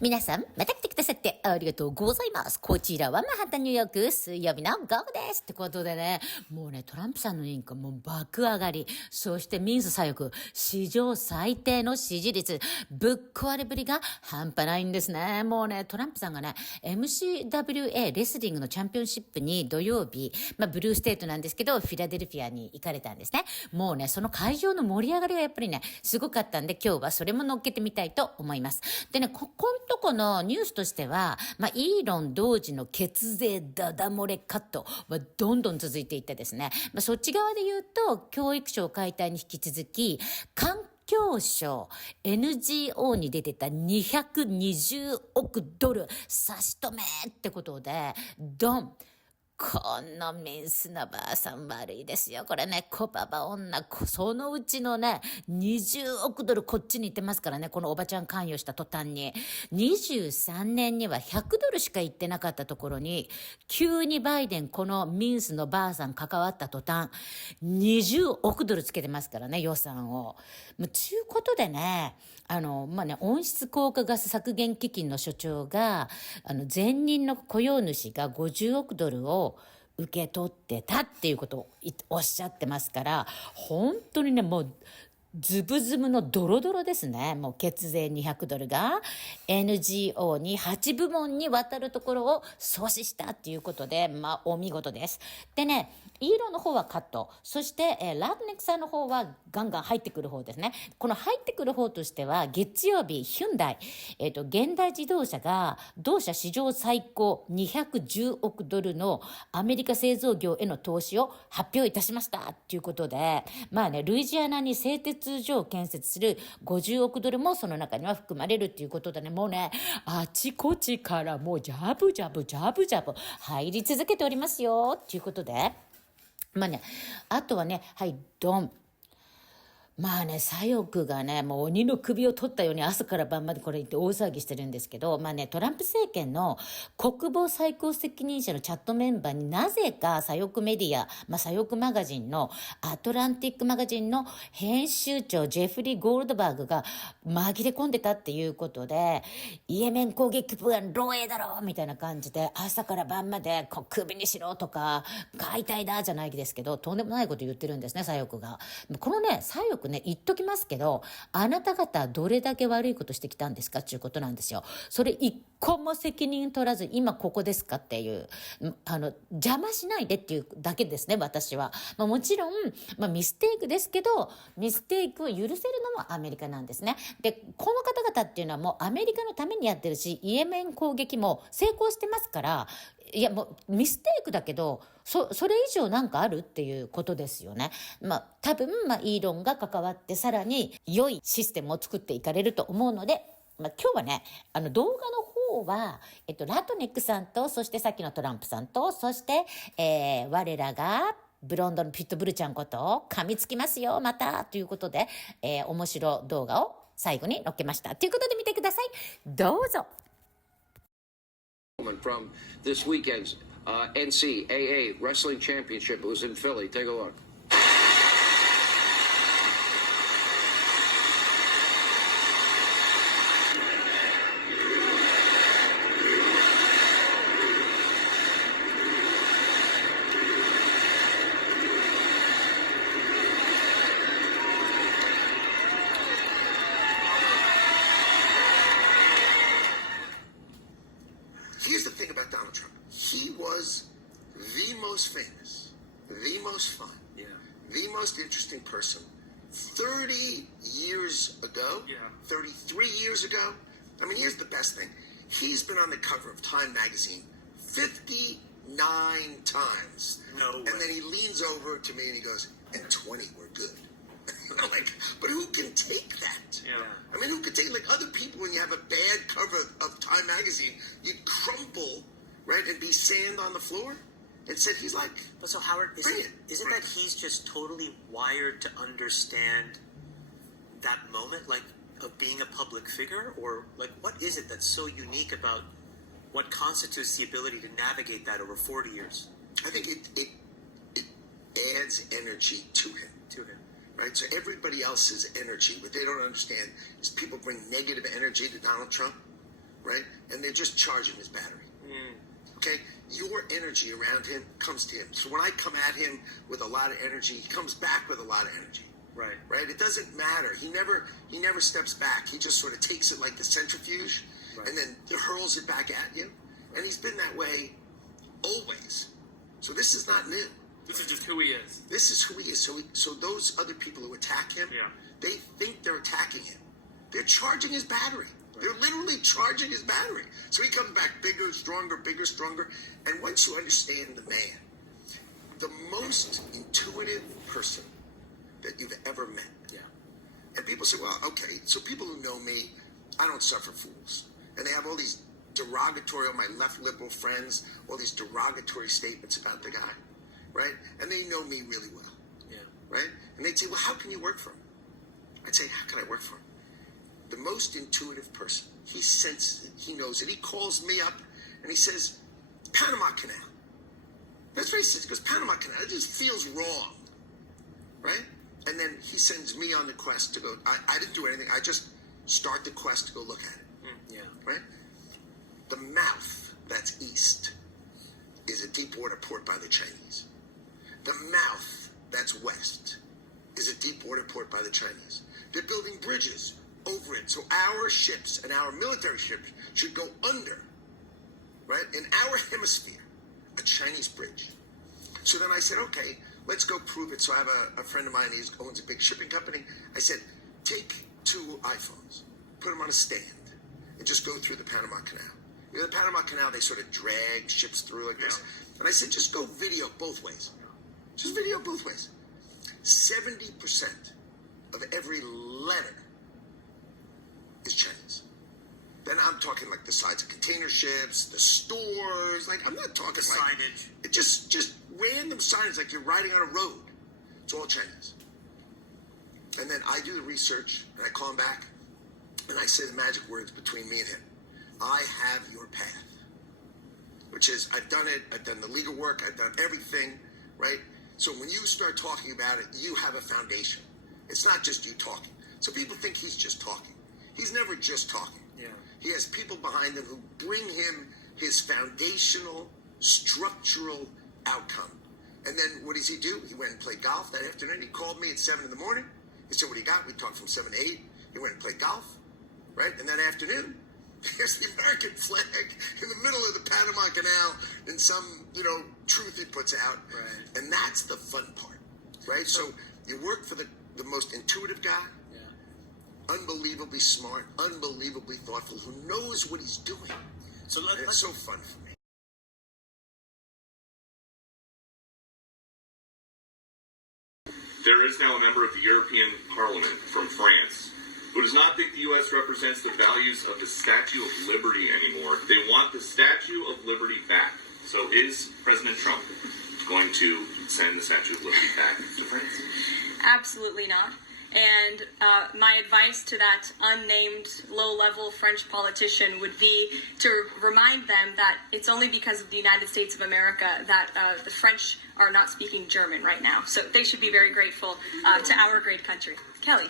皆さん、また来てくださってありがとうございます。こちらはマンハッタンニューヨーク水曜日の午後です。ってことでね、もうね、トランプさんの人気もう爆上がり。そして民主左翼、史上最低の支持率、ぶっ壊れぶりが半端ないんですね。もうね、トランプさんがね、Ncwa レスリングのチャンピオンシップに土曜日、ブルーステートなんですけど、フィラデルフィアに行かれたんですね。もうね、その会場の盛り上がりがやっぱりね、すごかったんで、今日はそれも乗っけてみたいと思います。でね、こんとこのニュースとしては、イーロン同時の血税ダダ漏れカットはどんどん続いていってですね、そっち側で言うと、教育省解体に引き続き、環境省 NGO に出てた220億ドル差し止めってことで、ドンこのミンスのばあさん悪いですよ。これね、小ババ女、そのうちのね、20億ドルこっちに行ってますからね、このおばちゃん関与した途端に。23年には100ドルしか行ってなかったところに、急にバイデンこのミンスのばあさん関わった途端、20億ドルつけてますからね、予算を。ちゅうことでね、温室効果ガス削減基金の所長が、前任の雇用主が50億ドルを受け取ってたっていうことをおっしゃってますから、本当にね、もう、ズブズブのドロドロですね。もう血税200ドルが NGO に8部門にわたるところを阻止したっていうことで、お見事です。でね、イーロンの方はカット。そして、ラトニックさんの方はガンガン入ってくる方ですね。この入ってくる方としては、月曜日、ヒュンダイ、現代自動車が、同社史上最高210億ドルのアメリカ製造業への投資を発表いたしましたっていうことで、ルイジアナに製鉄所を建設する50億ドルもその中には含まれるっていうことでね、もうね、あちこちからもうジャブジャブ入り続けておりますよっていうことで、あとはね、ドン。左翼がね、もう鬼の首を取ったように朝から晩までこれ言って大騒ぎしてるんですけど、トランプ政権の国防最高責任者のチャットメンバーになぜか左翼メディア、左翼マガジンのアトランティックマガジンの編集長ジェフリー・ゴールドバーグが紛れ込んでたっていうことで、イエメン攻撃プラン漏洩だろみたいな感じで朝から晩まで首にしろとか解体だじゃないですけど、とんでもないこと言ってるんですね、左翼が。このね、左翼言っときますけど、あなた方どれだけ悪いことしてきたんですかっていうことなんですよ。それ一個も責任取らず、今ここですかっていう、邪魔しないでっていうだけですね、私は。もちろん、ミステイクですけど、ミステイクを許せるのもアメリカなんですね。で、この方々っていうのはもうアメリカのためにやってるし、イエメン攻撃も成功してますから、いやもうミステイクだけど、それ以上なんかあるっていうことですよね。多分、イーロンが関わってさらに良いシステムを作っていかれると思うので、今日はね、動画の方は、ラトニックさんと、そしてさっきのトランプさんと、そして、我らが、ブロンドのピットブルちゃんこと噛みつきますよ、また、ということで、面白動画を最後に載っけました。ということで見てください。どうぞ。From this weekend's NCAA Wrestling Championship. It was in Philly. Take a look. Here's the thing about Donald Trump. He was the most famous, the most fun, the most interesting person 30 years ago, 33 years ago. I mean, here's the best thing. He's been on the cover of Time magazine 59 times. No way. And then he leans over to me and he goes, and 20 were good. I'm like, but who can take that? Yeah. I mean, who can take, like, other people, when you have a bad cover of Time magazine, you crumple, right, and be sand on the floor? Instead, he's like, but so Howard, isn't that he's just totally wired to understand that moment, like, of being a public figure? Or, like, what is it that's so unique about what constitutes the ability to navigate that over 40 years? I think it adds energy to him. Right? So everybody else's energy, what they don't understand is people bring negative energy to Donald Trump. right? And they're just charging his battery. Okay? Your energy around him comes to him. So when I come at him with a lot of energy, he comes back with a lot of energy. Right. Right? It doesn't matter. He never steps back. He just sort of takes it like the centrifuge and then hurls it back at you. And he's been that way always. So this is not new. This is just who he is. This is who he is. So those other people who attack him, they think they're attacking him. They're charging his battery. They're literally charging his battery. So he comes back bigger, stronger, bigger, stronger. And once you understand the man, the most intuitive person that you've ever met. Yeah. And people say, well, okay, so people who know me, I don't suffer fools. And they have all these derogatory, all my left liberal friends, all these derogatory statements about the guy, right? And they know me really well, right? And they'd say, well, how can you work for him? I'd say, how can I work for him? The most intuitive person, he senses it, he knows it. He calls me up and he says, Panama Canal. That's what he says. He goes, Panama Canal, it just feels wrong, right? And then he sends me on the quest to go. I didn't do anything. I just start the quest to go look at it. Right? The mouth that's east is a deep water port by the Chinese. The mouth that's west is a deep water port by the Chinese. They're building bridges over it. So our ships and our military ships should go under, right? In our hemisphere, a Chinese bridge. So then I said, okay, let's go prove it. So I have a friend of mine, he owns a big shipping company. I said, take 2 iPhones, put them on a stand, and just go through the Panama Canal. You know, the Panama Canal, they sort of drag ships through like this. And I said, just go video both ways. Just video both ways. 70% of every letter is Chinese. Then I'm talking like the sides of container ships, the stores. Like, I'm not talking like signage. It just random signage like you're riding on a road. It's all Chinese. And then I do the research and I call him back and I say the magic words between me and him. I have your path. Which is, I've done it. I've done the legal work. I've done everything, right? So when you start talking about it, you have a foundation. It's not just you talking. So people think he's just talking. He's never just talking. He has people behind him who bring him his foundational, structural outcome. And then what does he do? He went and played golf that afternoon. He called me at 7 in the morning. He said, what do you got? We talked from 7 to 8. He went and played golf, right? And that afternoon, there's the American flag in the middle of the Panama Canal in some, truth he puts out. Right. And that's the fun part, right? So you work for the most intuitive guy, unbelievably smart, unbelievably thoughtful, who knows what he's doing. So it's so fun for me. There is now a member of the European Parliament from France who does not think the U.S. represents the values of the Statue of Liberty anymore. They want the Statue of Liberty back. So is President Trump going to send the Statue of Liberty back to France? Absolutely not. And my advice to that unnamed low-level French politician would be to remind them that it's only because of the United States of America that the French are not speaking German right now. So they should be very grateful to our great country. Kelly.